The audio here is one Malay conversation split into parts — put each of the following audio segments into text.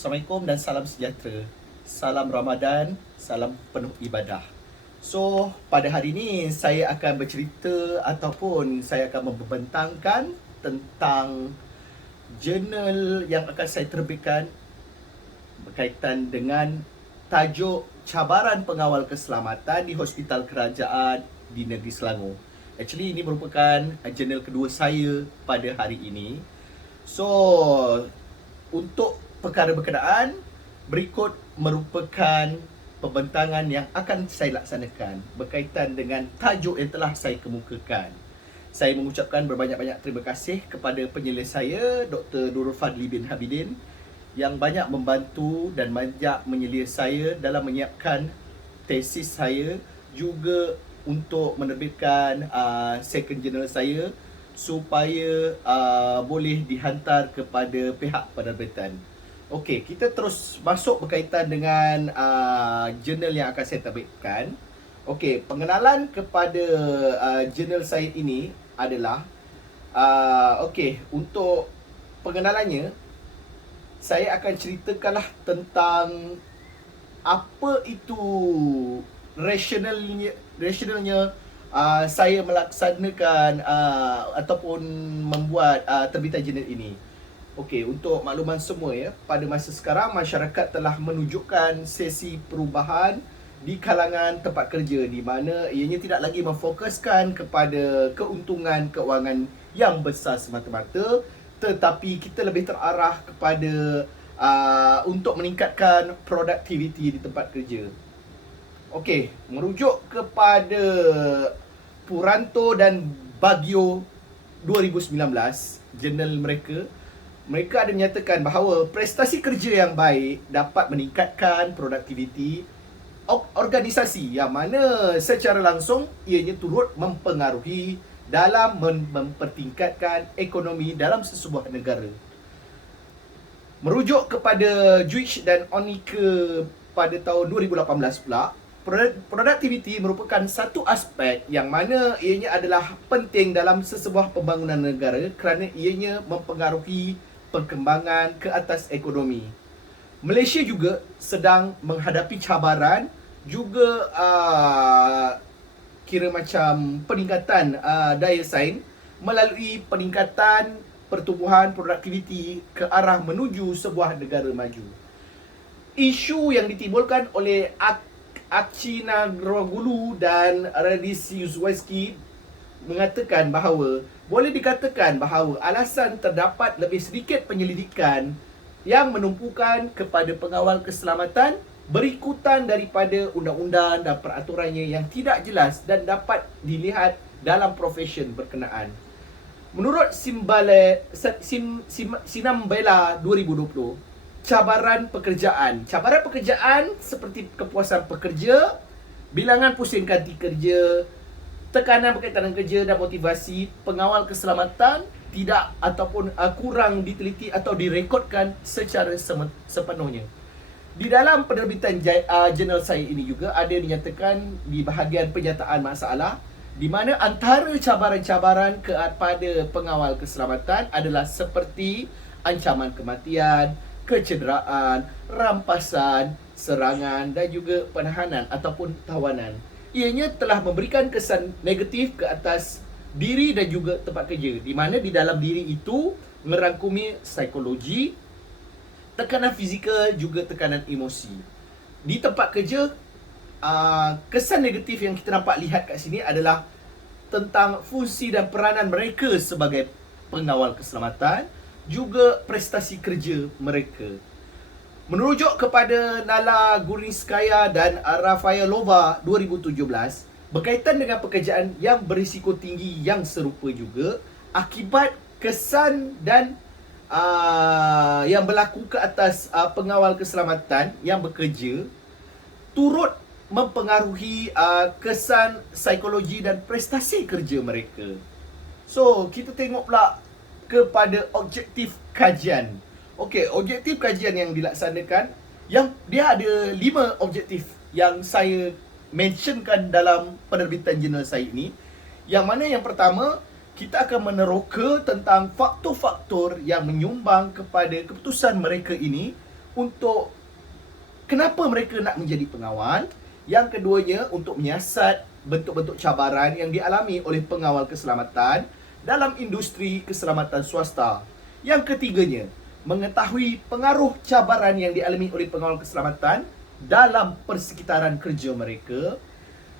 Assalamualaikum dan salam sejahtera. Salam Ramadan, salam penuh ibadah. So, pada hari ini saya akan bercerita ataupun saya akan membentangkan tentang jurnal yang akan saya terbitkan berkaitan dengan tajuk Cabaran Pengawal Keselamatan di Hospital Kerajaan di Negeri Selangor. Actually, ini merupakan jurnal kedua saya pada hari ini. So, untuk perkara berkenaan, berikut merupakan pembentangan yang akan saya laksanakan berkaitan dengan tajuk yang telah saya kemukakan. Saya mengucapkan berbanyak-banyak terima kasih kepada penyelidik saya, Dr. Nurul Fadli bin Habibin, yang banyak membantu dan banyak menyelia saya dalam menyiapkan tesis saya, juga untuk menerbitkan second journal saya supaya boleh dihantar kepada pihak penerbitan. Okey, kita terus masuk berkaitan dengan jurnal yang akan saya terbitkan. Okey, pengenalan kepada jurnal saya ini adalah okey, untuk pengenalannya saya akan ceritakanlah tentang apa itu rasionalnya saya melaksanakan ataupun membuat terbitan jurnal ini. Okey, untuk makluman semua ya, pada masa sekarang masyarakat telah menunjukkan sesi perubahan di kalangan tempat kerja, di mana ianya tidak lagi memfokuskan kepada keuntungan keuangan yang besar semata-mata, tetapi kita lebih terarah kepada untuk meningkatkan produktiviti di tempat kerja. Okey, merujuk kepada Puranto dan Baggio 2019, jurnal mereka ada menyatakan bahawa prestasi kerja yang baik dapat meningkatkan produktiviti organisasi, yang mana secara langsung ianya turut mempengaruhi dalam mempertingkatkan ekonomi dalam sesebuah negara. Merujuk kepada Juich dan Onicke pada tahun 2018 pula, produktiviti merupakan satu aspek yang mana ianya adalah penting dalam sesebuah pembangunan negara kerana ianya mempengaruhi perkembangan ke atas ekonomi. Malaysia juga sedang menghadapi cabaran juga kira macam peningkatan daya saing melalui peningkatan pertumbuhan produktiviti ke arah menuju sebuah negara maju. Isu yang ditimbulkan oleh Achinagoglu dan Radisuzewski mengatakan bahawa boleh dikatakan bahawa alasan terdapat lebih sedikit penyelidikan yang menumpukan kepada pengawal keselamatan berikutan daripada undang-undang dan peraturannya yang tidak jelas dan dapat dilihat dalam profesion berkenaan. Menurut Sinambela 2020, cabaran pekerjaan seperti kepuasan pekerja, bilangan pusing ganti kerja, tekanan berkaitan dengan kerja dan motivasi pengawal keselamatan tidak ataupun kurang diteliti atau direkodkan secara sepenuhnya. Di dalam penerbitan jurnal saya ini juga ada dinyatakan di bahagian penyataan masalah, di mana antara cabaran-cabaran kepada pengawal keselamatan adalah seperti ancaman kematian, kecederaan, rampasan, serangan dan juga penahanan ataupun tawanan. Ianya telah memberikan kesan negatif ke atas diri dan juga tempat kerja, di mana di dalam diri itu merangkumi psikologi, tekanan fizikal, juga tekanan emosi. Di tempat kerja, kesan negatif yang kita nampak lihat kat sini adalah tentang fungsi dan peranan mereka sebagai pengawal keselamatan, juga prestasi kerja mereka. Merujuk kepada Nala Gurinskaya dan Rafaelova 2017, berkaitan dengan pekerjaan yang berisiko tinggi yang serupa juga, akibat kesan dan yang berlaku ke atas pengawal keselamatan yang bekerja turut mempengaruhi kesan psikologi dan prestasi kerja mereka. So, kita tengok pula kepada objektif kajian. Okey, objektif kajian yang dilaksanakan, yang dia ada 5 objektif yang saya mentionkan dalam penerbitan jurnal saya ini. Yang mana yang pertama, kita akan meneroka tentang faktor-faktor yang menyumbang kepada keputusan mereka ini untuk kenapa mereka nak menjadi pengawal. Yang keduanya, untuk menyiasat bentuk-bentuk cabaran yang dialami oleh pengawal keselamatan dalam industri keselamatan swasta. Yang ketiganya, mengetahui pengaruh cabaran yang dialami oleh pengawal keselamatan dalam persekitaran kerja mereka.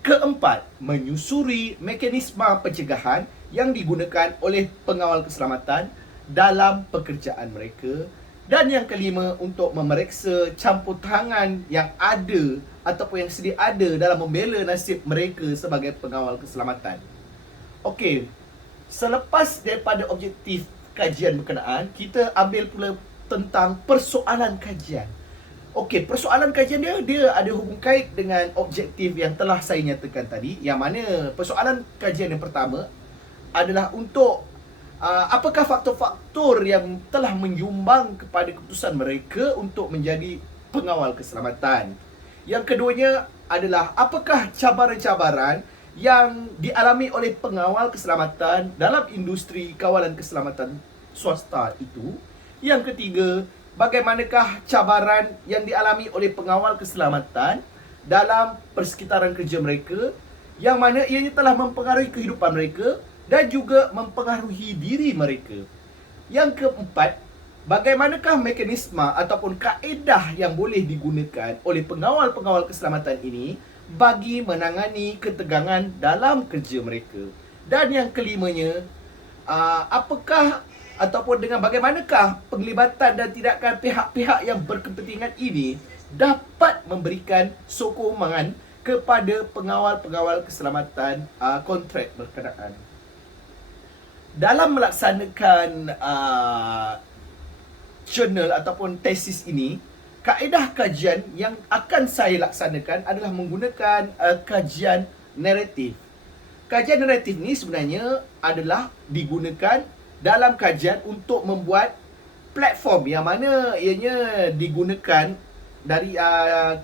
Keempat, menyusuri mekanisme pencegahan yang digunakan oleh pengawal keselamatan dalam pekerjaan mereka. Dan yang kelima, untuk memeriksa campur tangan yang ada ataupun yang sedia ada dalam membela nasib mereka sebagai pengawal keselamatan. Okey, selepas daripada objektif kajian berkenaan, kita ambil pula tentang persoalan kajian. Okey, persoalan kajian dia ada hubung kait dengan objektif yang telah saya nyatakan tadi, yang mana persoalan kajian yang pertama adalah untuk apakah faktor-faktor yang telah menyumbang kepada keputusan mereka untuk menjadi pengawal keselamatan. Yang keduanya adalah apakah cabaran-cabaran yang dialami oleh pengawal keselamatan dalam industri kawalan keselamatan swasta itu. Yang ketiga, bagaimanakah cabaran yang dialami oleh pengawal keselamatan dalam persekitaran kerja mereka, yang mana ianya telah mempengaruhi kehidupan mereka dan juga mempengaruhi diri mereka. Yang keempat, bagaimanakah mekanisme ataupun kaedah yang boleh digunakan oleh pengawal-pengawal keselamatan ini bagi menangani ketegangan dalam kerja mereka. Dan yang kelimanya, apakah ataupun dengan bagaimanakah penglibatan dan tindakan pihak-pihak yang berkepentingan ini dapat memberikan sokongan kepada pengawal-pengawal keselamatan kontrak berkenaan. Dalam melaksanakan jurnal ataupun tesis ini, kaedah kajian yang akan saya laksanakan adalah menggunakan kajian naratif. Kajian naratif ni sebenarnya adalah digunakan dalam kajian untuk membuat platform yang mana ianya digunakan dari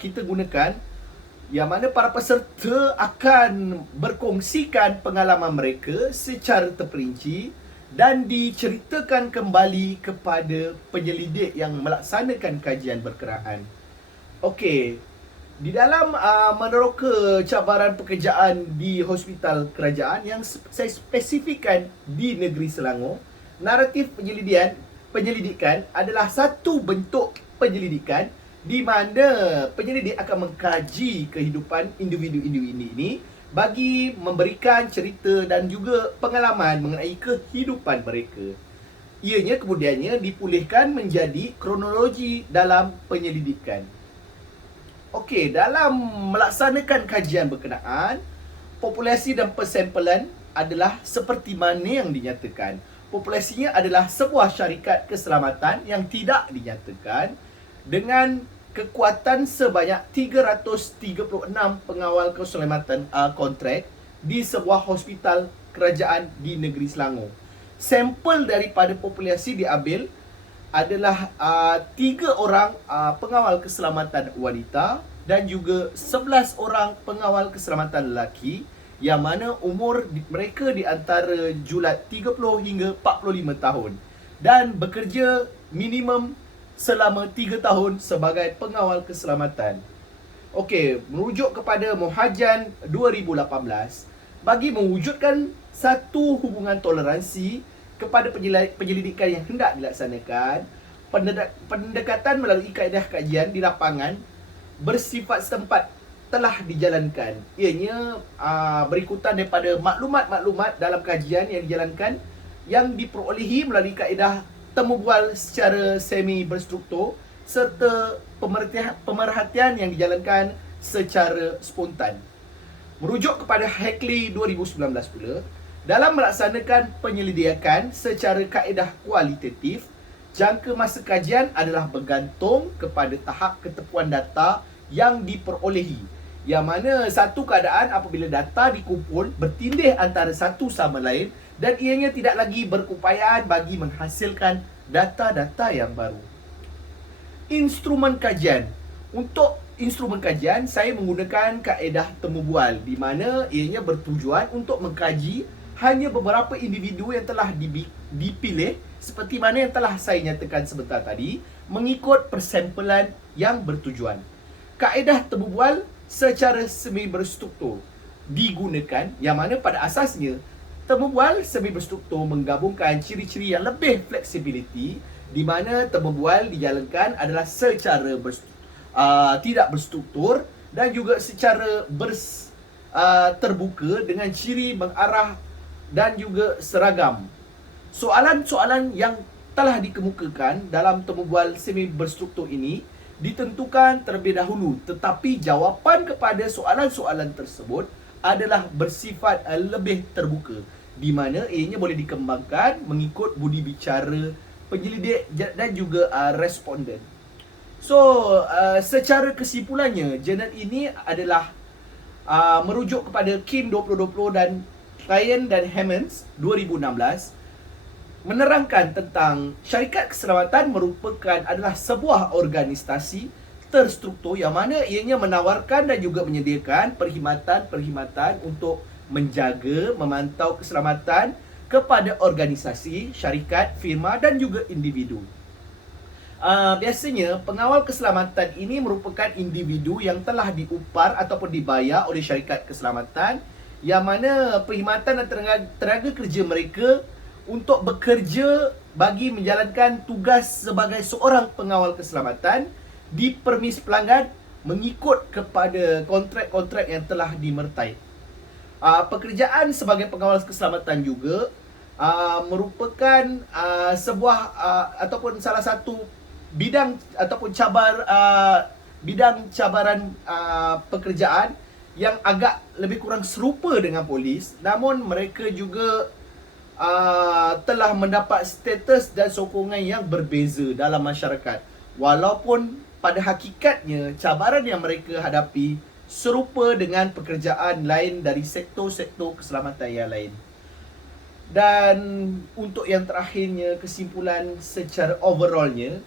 kita gunakan, yang mana para peserta akan berkongsikan pengalaman mereka secara terperinci dan diceritakan kembali kepada penyelidik yang melaksanakan kajian berkenaan. Okey, di dalam meneroka cabaran pekerjaan di hospital kerajaan yang saya spesifikkan di negeri Selangor, naratif penyelidikan adalah satu bentuk penyelidikan di mana penyelidik akan mengkaji kehidupan individu-individu ini bagi memberikan cerita dan juga pengalaman mengenai kehidupan mereka. Ianya kemudiannya dipulihkan menjadi kronologi dalam penyelidikan. Okey, dalam melaksanakan kajian berkenaan, populasi dan persampelan adalah seperti mana yang dinyatakan. Populasinya adalah sebuah syarikat keselamatan yang tidak dinyatakan dengan kekuatan sebanyak 336 pengawal keselamatan kontrak di sebuah hospital kerajaan di negeri Selangor. Sampel daripada populasi diambil adalah 3 orang pengawal keselamatan wanita dan juga 11 orang pengawal keselamatan lelaki, yang mana umur mereka di antara julat 30 hingga 45 tahun dan bekerja minimum selama 3 tahun sebagai pengawal keselamatan. Okey, merujuk kepada Muhajjan 2018, bagi mewujudkan satu hubungan toleransi kepada penyelidikan yang hendak dilaksanakan, pendekatan melalui kaedah kajian di lapangan bersifat setempat telah dijalankan. Ianya berikutan daripada maklumat-maklumat dalam kajian yang dijalankan yang diperolehi melalui kaedah temu bual secara semi berstruktur serta pemerhatian yang dijalankan secara spontan. Merujuk kepada Hackley 2019 pula, dalam melaksanakan penyelidikan secara kaedah kualitatif, jangka masa kajian adalah bergantung kepada tahap ketepuan data yang diperolehi, yang mana satu keadaan apabila data dikumpul bertindih antara satu sama lain dan ianya tidak lagi berupayaan bagi menghasilkan data-data yang baru. Instrumen kajian. Untuk instrumen kajian, saya menggunakan kaedah temu bual, di mana ianya bertujuan untuk mengkaji hanya beberapa individu yang telah dipilih seperti mana yang telah saya nyatakan sebentar tadi, mengikut persampelan yang bertujuan. Kaedah temu bual secara semi berstruktur digunakan, yang mana pada asasnya temu bual semi berstruktur menggabungkan ciri-ciri yang lebih flexibility, di mana temu bual dijalankan adalah secara tidak berstruktur dan juga secara terbuka dengan ciri mengarah dan juga seragam. Soalan-soalan yang telah dikemukakan dalam temu bual semi berstruktur ini ditentukan terlebih dahulu, tetapi jawapan kepada soalan-soalan tersebut adalah bersifat lebih terbuka, di mana ianya boleh dikembangkan mengikut budi bicara penyelidik dan juga responden. So, secara kesimpulannya, jurnal ini adalah merujuk kepada Kim 2020 dan Ryan dan Hammonds 2016, menerangkan tentang syarikat keselamatan merupakan adalah sebuah organisasi terstruktur yang mana ianya menawarkan dan juga menyediakan perkhidmatan untuk menjaga, memantau keselamatan kepada organisasi, syarikat, firma dan juga individu. Biasanya pengawal keselamatan ini merupakan individu yang telah diupar ataupun dibayar oleh syarikat keselamatan, yang mana perkhidmatan dan tenaga kerja mereka untuk bekerja bagi menjalankan tugas sebagai seorang pengawal keselamatan di permis pelanggan mengikut kepada kontrak-kontrak yang telah dimertai. Pekerjaan sebagai pengawal keselamatan juga merupakan sebuah ataupun salah satu bidang ataupun bidang cabaran pekerjaan yang agak lebih kurang serupa dengan polis, namun mereka juga telah mendapat status dan sokongan yang berbeza dalam masyarakat, walaupun pada hakikatnya cabaran yang mereka hadapi serupa dengan pekerjaan lain dari sektor-sektor keselamatan yang lain. Dan untuk yang terakhirnya, kesimpulan secara overallnya,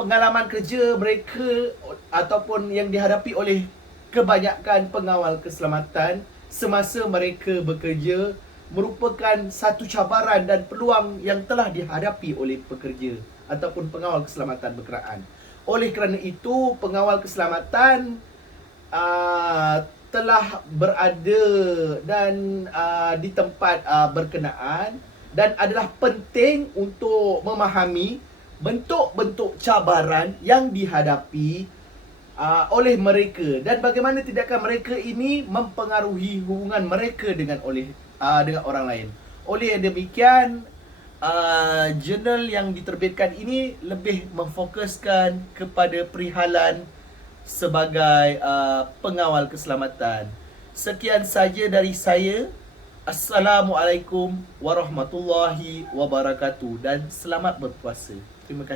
pengalaman kerja mereka ataupun yang dihadapi oleh kebanyakan pengawal keselamatan semasa mereka bekerja merupakan satu cabaran dan peluang yang telah dihadapi oleh pekerja ataupun pengawal keselamatan berkenaan. Oleh kerana itu, pengawal keselamatan telah berada dan di tempat berkenaan, dan adalah penting untuk memahami bentuk-bentuk cabaran yang dihadapi oleh mereka dan bagaimana tindakan mereka ini mempengaruhi hubungan mereka dengan orang lain. Oleh demikian, jurnal yang diterbitkan ini lebih memfokuskan kepada perihalan sebagai pengawal keselamatan. Sekian saja dari saya. Assalamualaikum warahmatullahi wabarakatuh dan selamat berpuasa. Terima kasih.